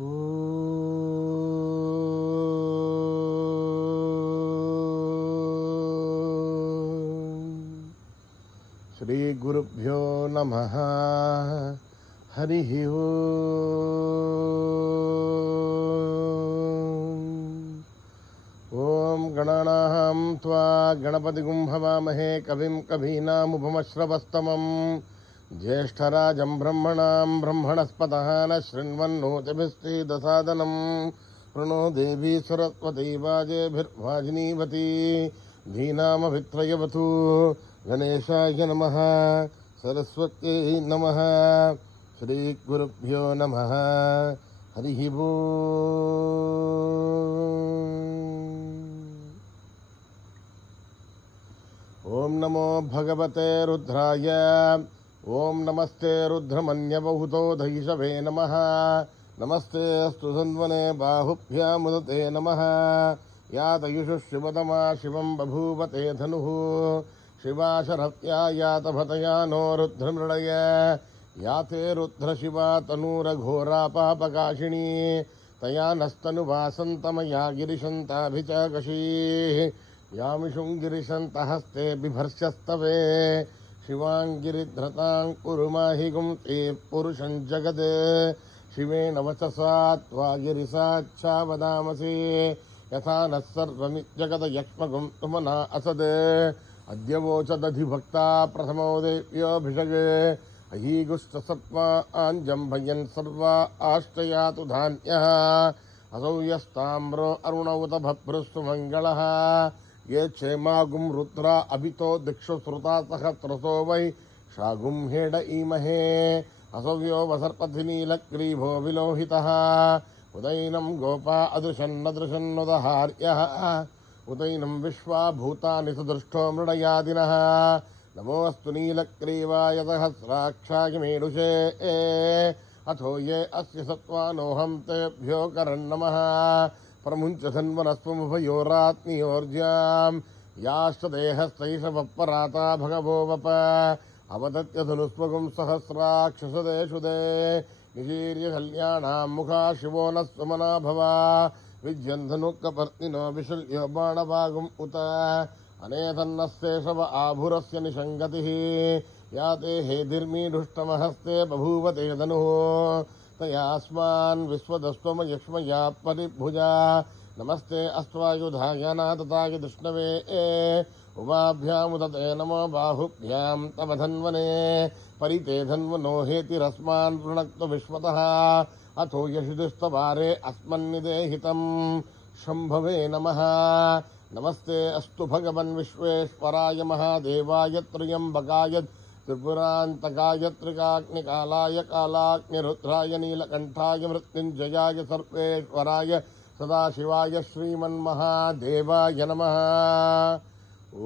ಶ್ರೀ ಗುರುಭ್ಯೋ ನಮಃ. ಹರಿ ಓಂ ಗಣಾನಾಂ ತ್ವಾ ಗಣಪತಿಗುಂ ಹವಾಮಹೇ ಕವಿಂ ಕವೀನಾಮುಪಮಶ್ರವಸ್ತಮಂ ಜ್ಯೇಷ್ಠರಾಜಂ ಬ್ರಹ್ಮಣಾಂ ಬ್ರಹ್ಮಣಸ್ಪತಃ ನ ಶೃಣ್ವನ್ನೋತಿಭಿಶ್ಚೇದಸಾದನಂ ಪ್ರಣೋ ದೇವಿ ಸರಸ್ವತಿ ವಾಜೇಭಿರ್ವಾಜಿನೀವತಿ ಧೀನಾಮಭಿತ್ರಯವತು. ಗಣೇಶಾಯ ನಮಃ. ಸರಸ್ವತ್ಯೈ ನಮಃ. ಶ್ರೀ ಗುರುಭ್ಯೋ ನಮಃ. ಹರಿ ಓಂ ನಮೋ ಭಗವತೆ ರುದ್ರಾಯ. ಓಂ ನಮಸ್ತೆ ರುದ್ರಮನ್ಯಬಹುತೋ ದೈಷವೇ ನಮಃ. ನಮಸ್ತೆ ಅಸ್ತು ಸನ್ವನೆ ಬಾಹುಭ್ಯಾಮುದತೆ ನಮಃ. ಯಾ ದಯುಷು ಶಿವತಮಾ ಶಿವಂ ಬಭೂವತೆ ಧನುಃ. ಶಿವಾಶರತ್ಯಾ ಯಾತಭತಯಾ ನೋ ರುದ್ರಮೃಳಯ. ಯಾತೆ ರುದ್ರಶಿವಾ ತನೂರಘೋರಾ ಪಾಪಕಾಶಿಣೀ. ತಯಾ ನಸ್ತನುವಾಸಂತಮಯಾ ಗಿರಿಶಂತಾಭಿಚಾಕಶೀಃ. ಯಾಮಿಷುಂ ಗಿರಿಶಂತಹಸ್ತೆ ಬಿಭರ್ಷ್ಯಸ್ತವೇ. ಶಿವಾಂಗಿರಿಧೃತಾಂ ಕುರು ಮಾಹಿಗುಂ ತೇ ಪುರುಷಂ ಜಗದ್. ಶಿವೇನ ವಚಸಾ ತ್ವಾ ಗಿರಿಸಾಚ್ಛಾ ವದಾಮಸಿ. ಯಥಾ ನಃ ಸರ್ವಮಿಜ್ಜಗದ ಯಕ್ಷ್ಮಗುಂ ತುಮನಾ ಅಸದ್. ಅದ್ಯವೋಚದಧಿಭಕ್ತಾ ಪ್ರಥಮೋ ದೇವ್ಯೋಭಿಷಗೆ. ಅಹೀಗುಷ್ಟಸತ್ವಾ ಆಂಜಂಭಯನ್ ಸರ್ವಾ ಆಶ್ರಯಾತು ಧಾನ್ಯಃ. असौ यस्ताम्रो अरुणौत भभ्रस्तु मंगलः. ये क्षेमागुं रुद्रा अभितो दिक्षु श्रुता सहस्रसो वै शागुं हेड ईमहे. असव्यो वसर्पथिनीलग्रीभो विलोहितः. उदैनं गोपा अदृशन्नदृशन्नुदहार्यः. उदैनं विश्वा भूतानि सुदृष्टो मृडयादिनः. नमोऽस्तु नीलग्रीवाय सहस्राक्षाय मेढुषे. अथो ये अस्य सत्त्वानोऽहं तेभ्यो करन्नमः. प्रमुञ्चधन्वनस्त्वमुभयोरात्मयोर्ज्यां. याश्च देहस्तैष वप्पराता भगवो वप. अवदत्यधनुस्वगुं सहस्राक्षसदेषु दे. निशीर्य कल्याणां मुखा शिवो नः सुमना भवा. विज्यन्धनुक्कपर्तिनो विशल्यो बाणवागुम् उत. अनेतन्नस्येषव आभुरस्य निषङ्गतिः. याते हेधिर्मीढुष्टमहस्ते बभूवते धनुः. तयास्मान् विश्वदस्त्वमयक्ष्मया परिभुजा. नमस्ते अस्त्वायुधाय नादताय विष्णवे. उमाभ्यामुदते नमो बाहुभ्यां तव धन्वने. परिते धन्वनो हेतिरस्मान् पृणक्तु विश्वतः. अथो यशिदुस्तवारे अस्मन्निदेहितं शम्भवे नमः. नमस्ते अस्तु भगवन् विश्वेश्वराय महादेवाय त्र्यम्बकाय त्रिपुरान्तकाय त्रिकाग्निकालाय कालाग्निरुद्राय नीलकण्ठाय मृत्युञ्जयाय सर्वेश्वराय सदाशिवाय श्रीमन्महादेवाय नमः. ॐ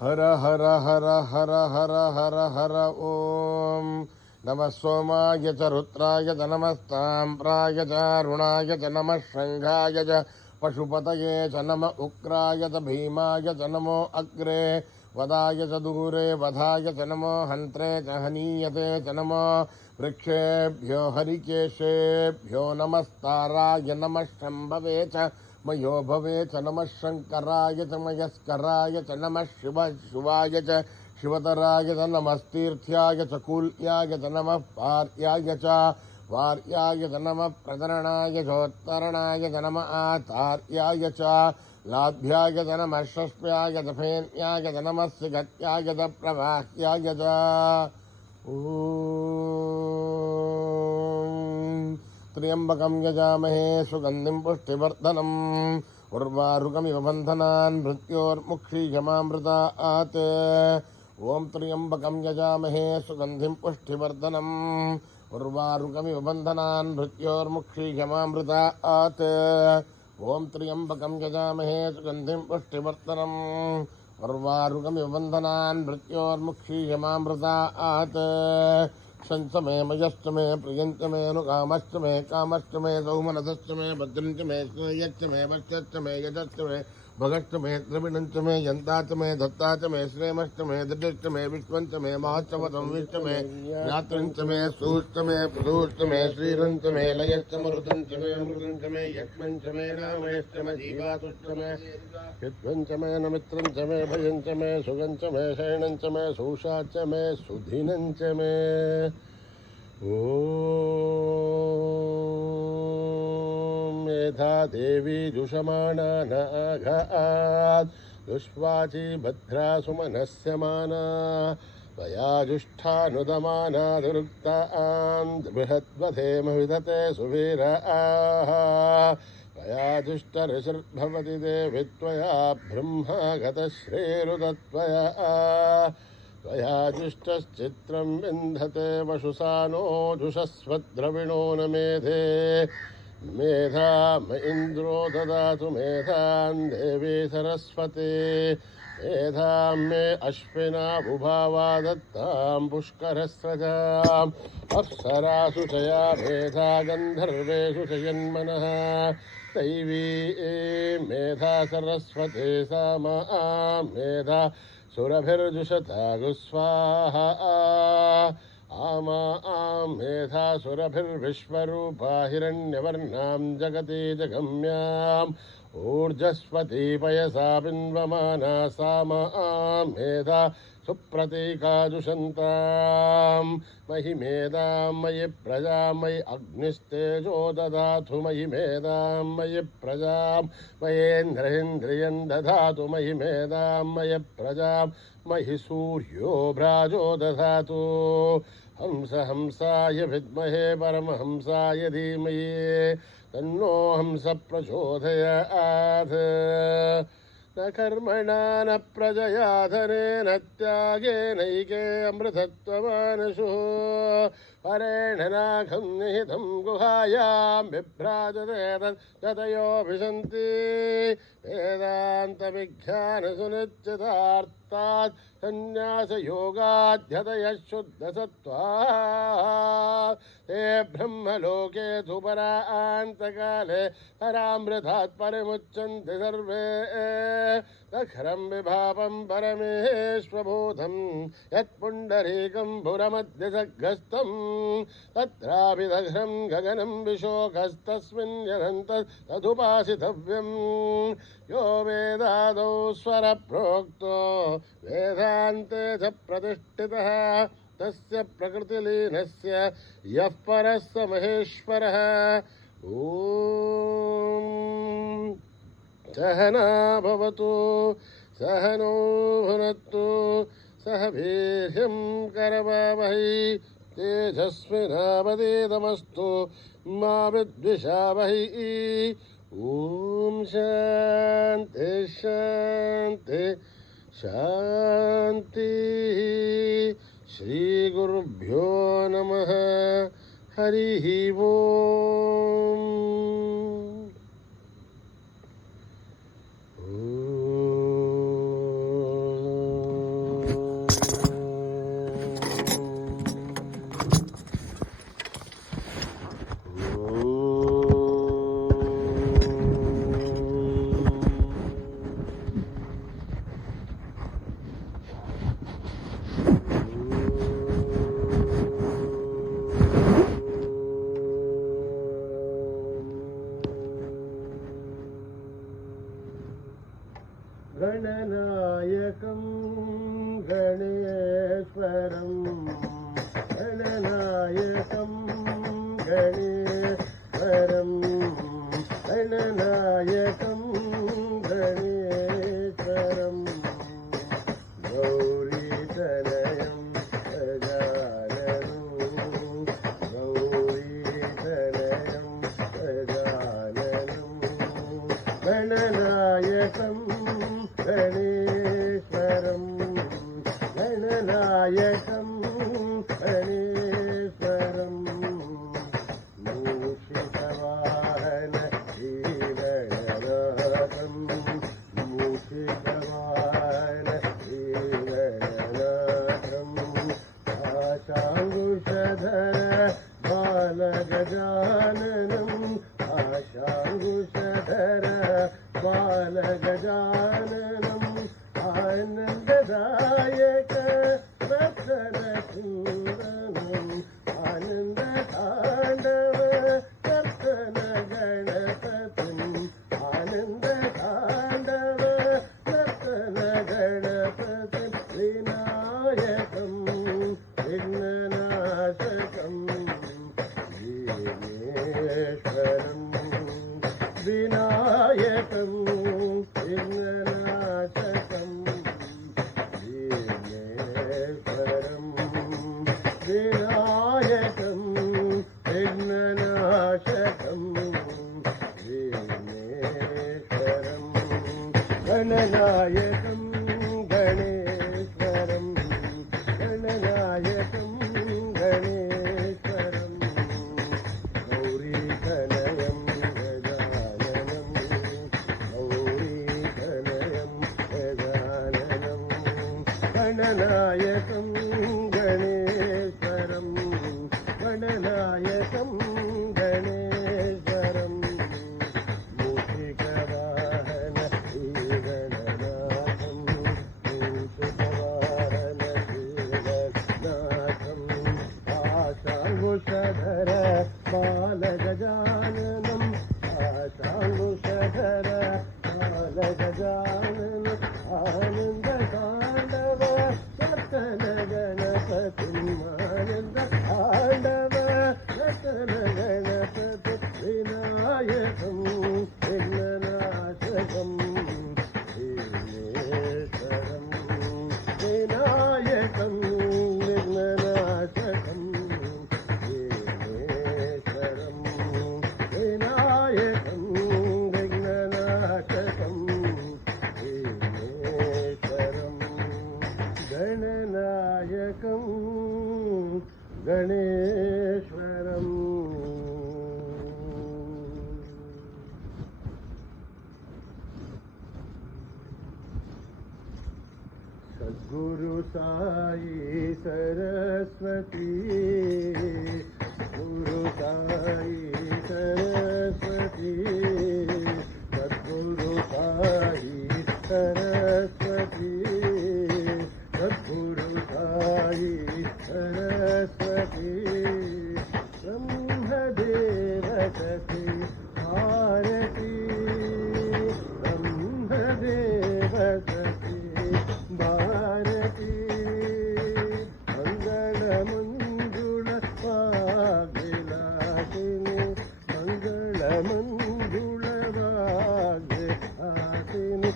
हर हर हर हर हर हर हर ॐ नमः सोमाय च रुद्राय च नमस्ताम्राय च अरुणाय च नमः शङ्घाय च पशुपतये च नम उग्राय च भीमाय च नमो अग्रे वदाय च दूरे वधाय च नमो हन्त्रे च हनीयते च नमो वृक्षेभ्यो हरिकेशेभ्यो नमस्ताराय नमः शम्भवे च मयो भवे च नमः शङ्कराय च मयस्कराय च नमः शिवाय च शिवतराय च नमस्तीर्थ्याय च कूल्याय च नमः पार्याय च वार्याय च नमः प्रतरणाय चोत्तरणाय च नमः आचार्याय च लाभ्याय च नमः षष्ठ्याय च फेन्याय च नमः सिगत्याय च प्रवाह्याय च. ॐ त्र्यम्बकं यजामहे सुगन्धिं पुष्टिवर्धनम्. उर्वारुकमिव बन्धनान् मृत्योर्मुक्षीयमामृतात्. ॐ त्र्यम्बकं यजामहे सुगन्धिं पुष्टिवर्धनम्. उर्वारुकमिव बन्धनान् मृत्योर्मुक्षीयमामृतात्. ॐ त्र्यम्बकं यजामहे सुगन्धिं पुष्टिवर्धनम्. उर्वारुकमिव बन्धनान् मृत्योर्मुक्षीयमामृतात्. शंस मे मयश्च मे प्रियञ्च मे अनुकामश्च मे कामश्च मे सौमनसश्च मे भद्रञ्च मे स्नेयश्च मे वश्यश्च मे यजश्च मे भगश्च मे द्रविणञ्च मे यन्ताच मे दत्ताच मे श्रेमश्च मे दृढश्च मे विश्वञ्च मे महच्चवतं विश्च मे ज्ञात्रञ्च मे सूश्च मे प्रदूश्च मे श्रीरञ्च मे लयश्च मरुतञ्च मे अमृतञ्च मे यक्ष्मञ्च मे नामयश्च मे जीवातुश्च मे हित्वञ्च मे नमित्रञ्च मे भयञ्च मे सुगञ्च मे शयनञ्च मे सूषाच्च मे सुधिनञ्च मे मेधा देवी जुषमाणा नाघात् दुष्वाची भद्रा सुमनस्य माना त्वया जुष्ठानुदमाना दुरुक्तान् बृहद्वधेम विदते सुवीराः त्वया जुष्टऋषिर्भवति देवि त्वया ब्रह्मा गतश्रीरुदत्वया त्वया जुष्टश्चित्रं विन्धते वशुसानो जुषस्वद्रविणो न मेधे मेधाम इन्द्रो ददातु मेधां देवी सरस्वती मेधां मे अश्विना बुभावा दत्तां पुष्करस्रजाम् अप्सरासु चया मेधा गन्धर्वेषु च जन्मनः दैवी मेधा सरस्वती सा मेधा सुरभिर्जुषता गुस्वाहा आमा मेधा सुरभिर्विश्वरूपा हिरण्यवर्णां जगति जगम्याम् ऊर्जस्वती पयसा बिन्वमाना सा मेधा सुप्रतीकाजुषन्तां मयि मेधां मयि प्रजां मयि अग्निस्तेजो ददातु मयि मेधां मयि प्रजां मयेन्द्रेन्द्रियं ददातु मयि मेधां मयि प्रजां मयि सूर्यो भ्राजो दधातु हंस हंसाय विद्महे परमहंसाय धीमहि तन्नो हंस प्रचोदयात् न कर्मणा न प्रजया धनेन त्यागेनैके अमृतत्वमानशुः परेण नाघं निहितं गुहायां बिभ्राजते तदयोऽभिसन्ति वेदान्तविज्ञानसुनिश्चितार्थात् संन्यासयोगाध्यतयः शुद्धसत्त्वात् ते ब्रह्मलोके धुपरान्तकाले परामृतात् परिमुच्यन्ते सर्वे दखरं विभावं परमेश्वभूतं यत्पुण्डरीकं भुरमध्यसग्रस्तं तत्रापि दघ्रं गगनं विशोकस्तस्मिन् यदन्तस्तदुपासितव्यं यो वेदादौ स्वरप्रोक्तो वेदान्ते च प्रतिष्ठितः तस्य प्रकृतिलीनस्य यः परः स महेश्वरः ॐ सहना भवतु सहनो भुनक्तु सह वीर्यं करवावहै तेजस्विनावधीतमस्तु मा विद्विषावहै ॐ शान्ति शान्ति शान्ति श्रीगुरुभ्यो नमः हरिः ओम् गणनायकं गणेश्वरं गणनायकं गणेश्वरं गणनायकं गणेश्वरं गौरीतनयं गजाननं गौरीतनयं गजाननं गणनायकं गणेश्वरं गणनायकं गणेश्वरं मूषिकवाहन श्रीगणनाथं मूषिकवाहन श्रीगणनाथं आशाङ्कुशधर बालगजाननं आशाङ्कुशधर बालगजाननं गणनायकं गणेश्वरं गणनायकं गणेश्वरं गौरीतनयं गजाननं गौरीतनयं गजाननं गणनायकं गणेश्वरं गणनायकं गणेश्वरं मूषिकवाहन श्रीगणनाथं मूषिकवाहन श्रीगणनाथं आशाङ्कुशधर बालगजाननं आशाङ्कुशधर बालगजाननं आनन्दताण्डव रतन गणपतिं आनन्दताण्डव रतन गणपति विनायकं विघ्ननाशकं विघ्नेश्वरं विनायकं विघ्ननाशकं विघ्नेश्वरं विनायकं विघ्ननाशकं विघ्नेश्वरं गणनायकं गणेश्वरम् सद्गुरु साई सरस्वती गुरु साई सरस्वती सद्गुरु साई सरस्वती सद्गुरु साई सरस्वती ब्रह्मदेव सती भारती ब्रह्मदेव सती भारती मंगलमंजुल भाग्यलासिनी मंगलमंजुल भाग्यलासिनी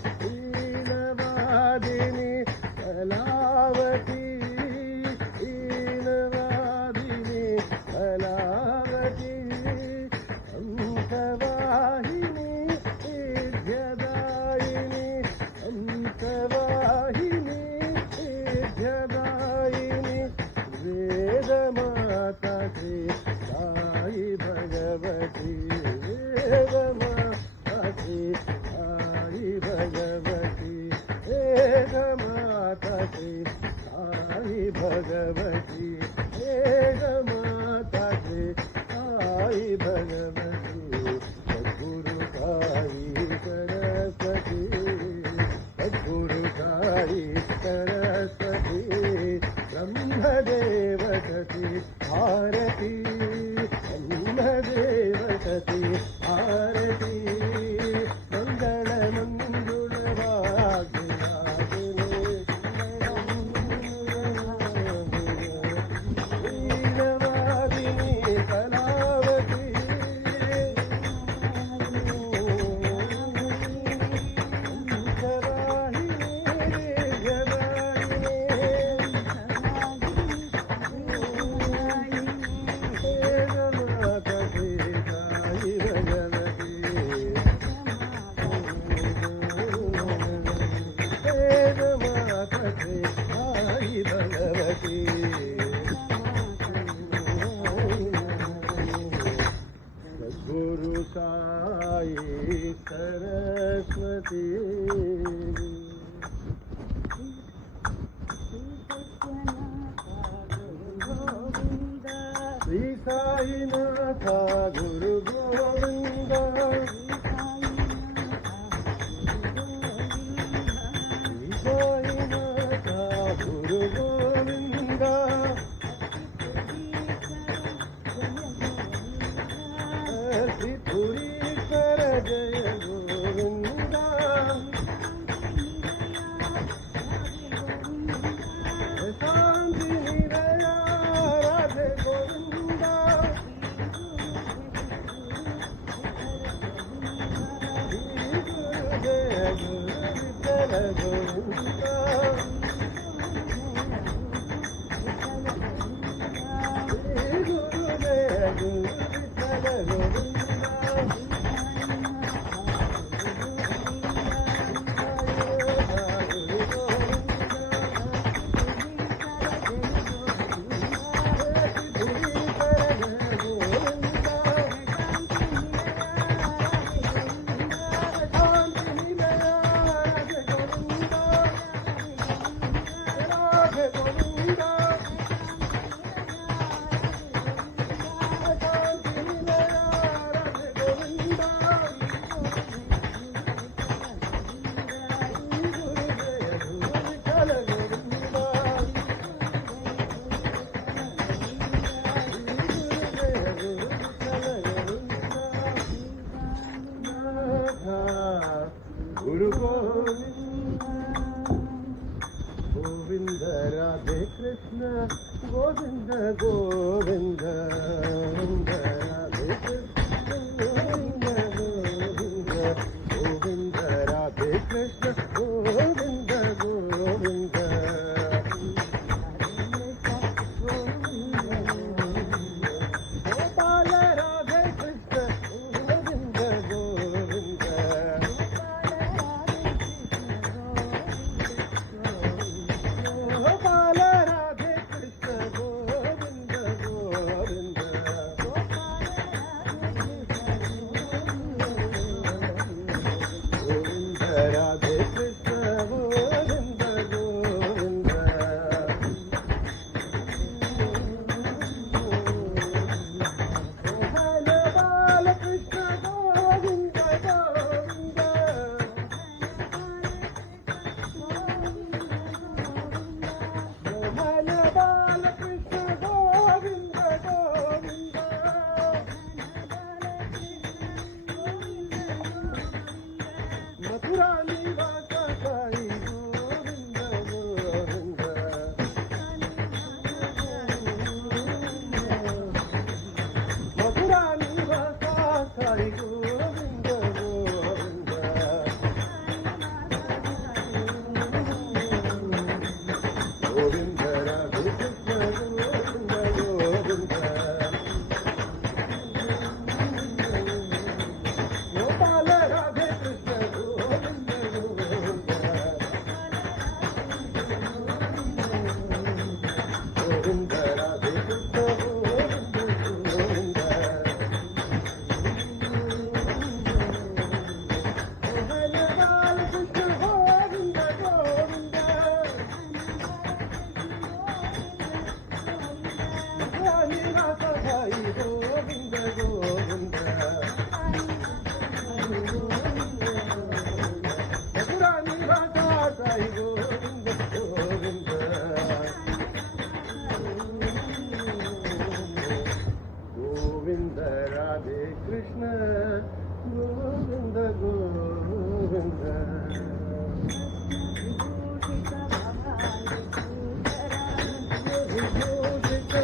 लीलवादिनी कलावती लीलवादिनी कलावती हंसवाहिनी विद्यादायिनी हंसवाहिनी विद्यादायिनी वेदमाता श्री साई भगवती वेदमाता श्री साई भगवती वेदमाता श्री साई भगवती वेदमाता श्री साई भगवती सद्गुरु साई सरस्वती सद्गुरु साई सरस्वती ब्रह्मदेव सती भारती ब्रह्मदेव सती भारती मंगलमंजुल भाग्यलासिनी लीलवादिनी कलावती गुरु साई सरस्वती श्री साईनाथ गुरु गोविंद श्री साईनाथ गुरु गोविंद గోవింద గోవింద రాధే కృష్ణ గోవింద గోవింద గోపాల రాధే కృష్ణ గోవింద గోవింద గోపాల రాధే కృష్ణ గోవింద గోవింద రాధే కృష్ణ గోవింద గోవింద గోపాల బాలకృష్ణ గోవింద గోవింద గోపాల బాలకృష్ణ గోవింద గోవింద మథురా నివాస సాయి గోవింద గోవింద మథురా నివాస సాయి గోవింద గోవింద గోవింద రాధే కృష్ణ గోవింద గోవింద గోపాల రాధే కృష్ణ గోవింద గోవింద గోవింద రాధే కృష్ణ గోవింద గోవింద గోపాల బాలకృష్ణ గోవింద గోవింద మథురా నివాస సాయి గోవింద గోవింద మథురా నివాస సాయి గోవింద గోవింద గోవింద రాధే కృష్ణ గోవింద గోవింద విభూషిత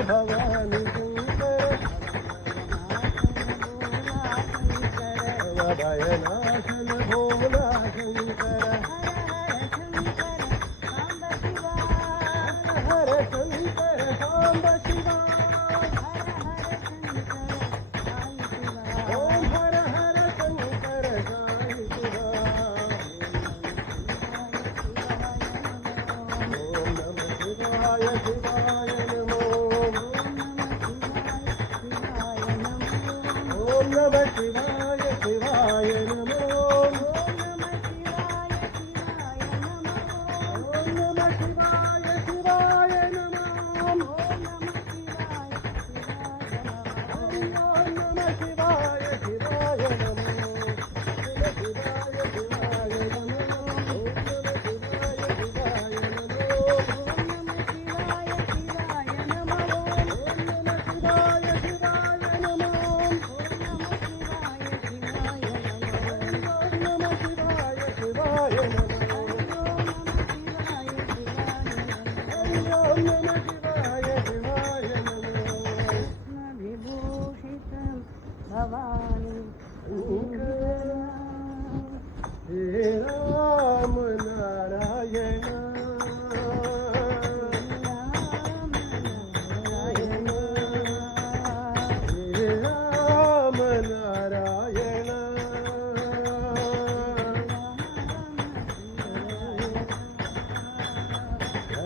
భవాని భవాని భయనాశన భోలా శంకర హర శంకర సాంబ శివ ఓం హర హర శంకర సాయి శివ ఓం నమ శివాయ శివాయ నమో ఓం నమ శివాయ శివాయ నమో ఓం నమ శివాయ శివాయ నమో ఓం నమ శివాయ శివాయ నమో శివాయ శివాయ నమో ఓం నమ శివాయ శివాయ నమో ఓం నమ శివాయ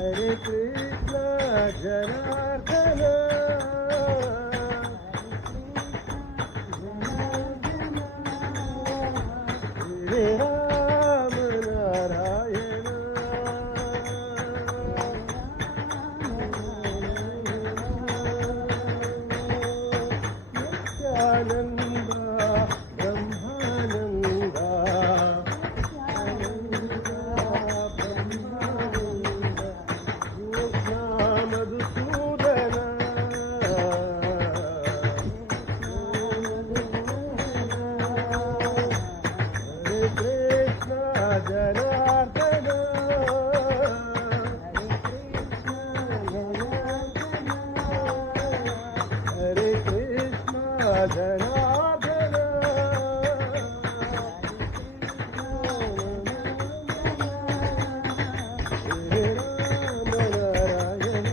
हरे कृष्ण जनार्दन हरे राम नारायण नित्यानंद ब्रह्मानंद मधुसूदन हरे कृष्ण जनार्दन हरे कृष्ण जनार्दन हरे राम नारायण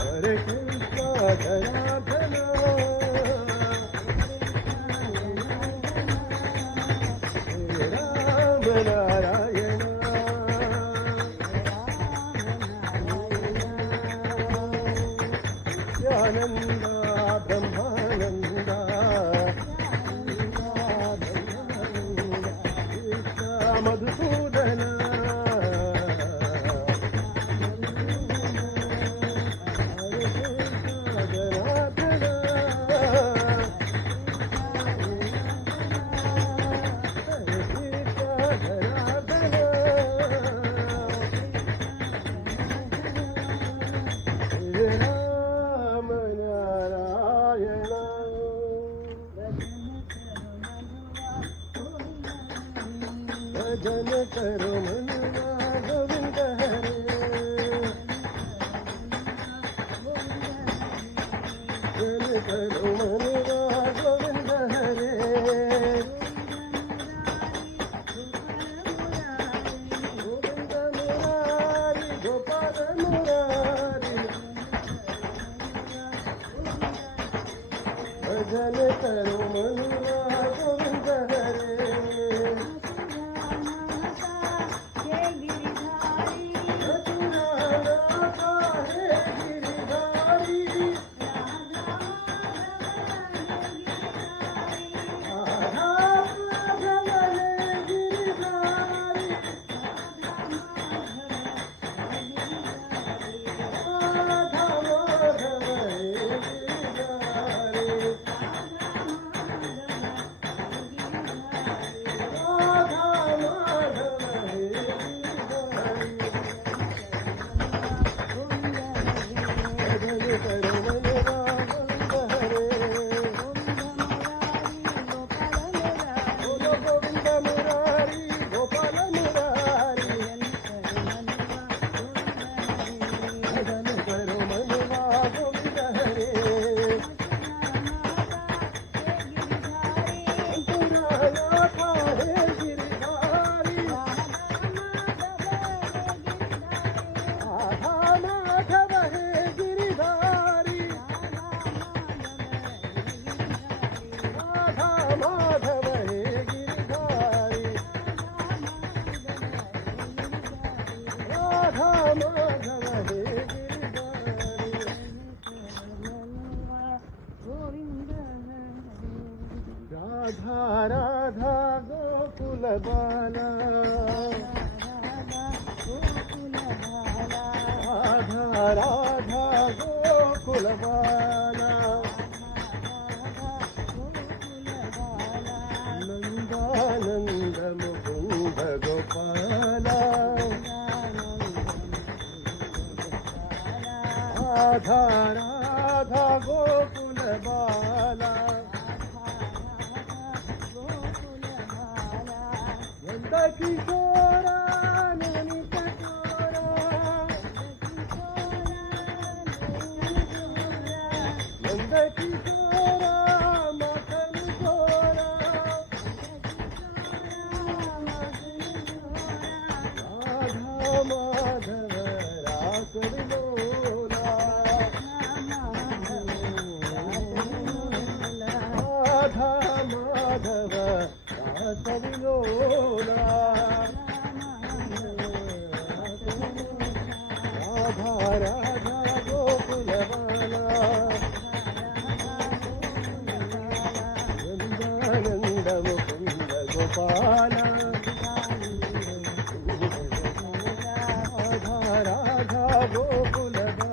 हरे कृष्ण जनार्दन हरे राम नारायण नित्यानंद ब्रह्मानंद कृष्ण मधुसूदन हरे कृष्ण जनार्दन हरे कृष्ण जनार्दन हरे राम नारायण भजन करो मनुआ गोविंद हरे भजन करो मनुआ गोविंद हरे गोविंद मुरारी गोपाल मुरारी भजन करो मनुआ गोविंद हरे मथुरानाथा हे गिरिधारी राधा माधव हे गिरिधारी राधा माधव हे गिरिधारी राधा माधव हे गिरिधारी भजन करो मनुआ गोविंद हरे बोलो गोविंद मुरारी गोपाल मुरारी भजन करो मनुआ गोविंद हरे मथुरानाथा हे गिरिधारी राधा माधव हे गिरिधारी राधा माधव हे गिरिधारी राधा माधव हे गिरिधारी राधा राधा गोकुल बाला राधा राधा गोकुल बाला नंदानंद मुकुंद गोपाला राधा राधा गोकुल बाला नंद किशोरा ननी कटोरा नंद किशोरा मखन चोरा राधा माधव रास लोला राधा माधव कविलोला राधा राधा गोकुलबाला वृंदानंद मुकुंद गोपाला राधा राधा गोकुलबाला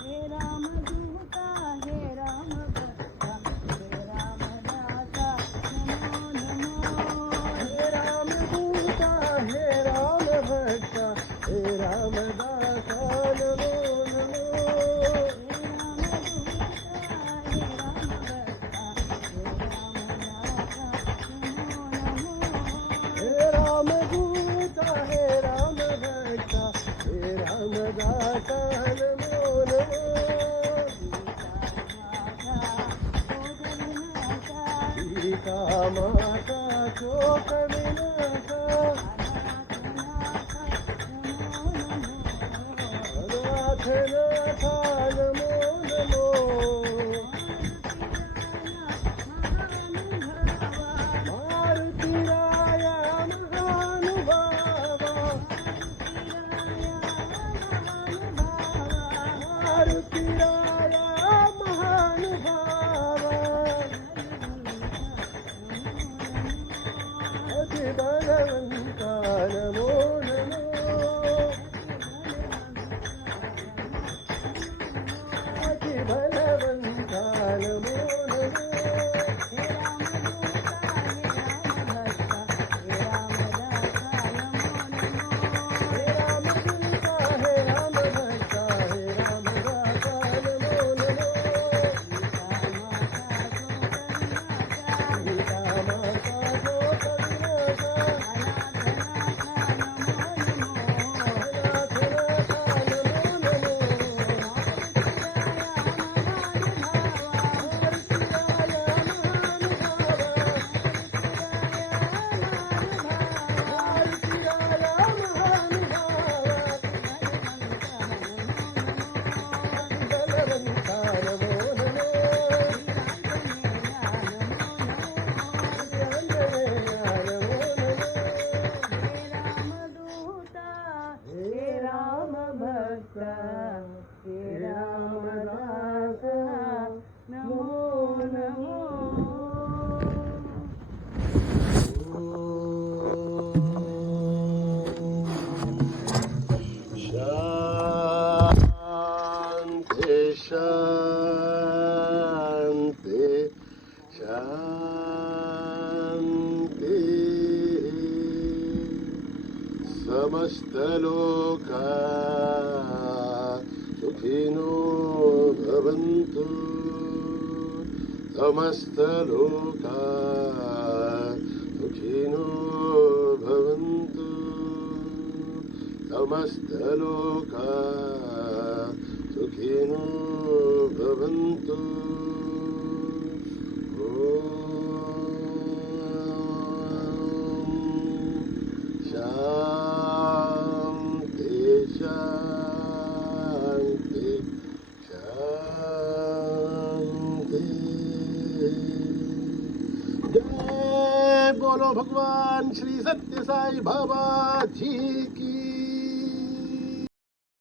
हे राम दूता हे राम भक्ता हे राम दाता नमो नमो हे राम दूता हे राम भक्ता हे राम दाता नमो नमो हे राम दूता हे राम भक्ता हे राम दाता नमो नमो सीता माता शोक विनाशा अनाथ नाथा नमो नमो मारुति राया महानुभावा मारुति राया महानुभावा अति बलवंता नमो नमो अति बलवंता नमो नमो हे राम दूता हे राम भक्ता हे राम दाता नमो नमो सीता माता शोक विनाशा अनाथ नाथा नमो नमो हे राम भक्ता हे राम दास नमो नमो शांति शांति शांति समस्त लोका सुखिनो भवन्तु समस्त लोका सुखिनो भवन्तु समस्त लोका सुखिनो भवन्तु शांति शांति शांति जय बोलो भगवान श्री सत्य साई बाबा जी की